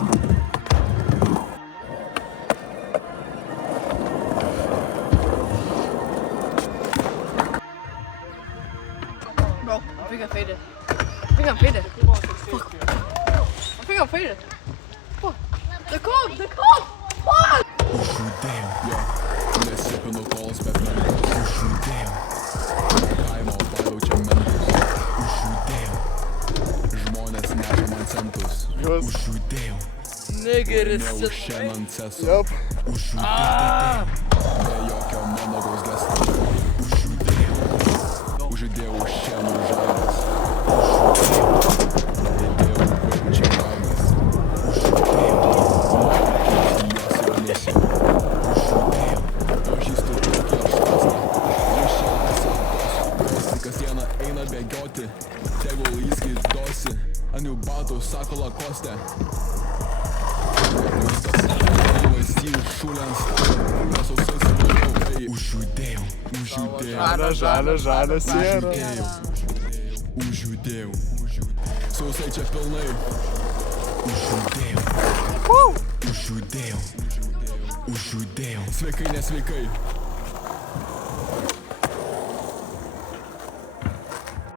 Bro, I think I faded. I think I faded. Fuck. I think I faded. Fuck. The cold! The cold! Fuck! Užjudėjau, jo, nesipinu kolos, bet menkas. Užjudėjau, kaimo pajaučia menkus. Užjudėjau, žmonės neša man centus. Užjudėjau, neuž šiandien cesu. Užjudėjau, be jokio mano gesto. Užjudėjau, užjudėjau šiandien žaibas. Užjudėjau, įdėjau vaikčiai laimės. Užjudėjau, bėgioti, tegul įskaidosi, ant jų batų sako Lacoste. Valstybių šūlė ant stalo, nesausai savalau. Užjudėjau, užjudėjau. Žalia siera. Užjudėjau, sausai čia pilnai. Užjudėjau, užjudėjau, užjudėjau. Sveikai, nesveikai.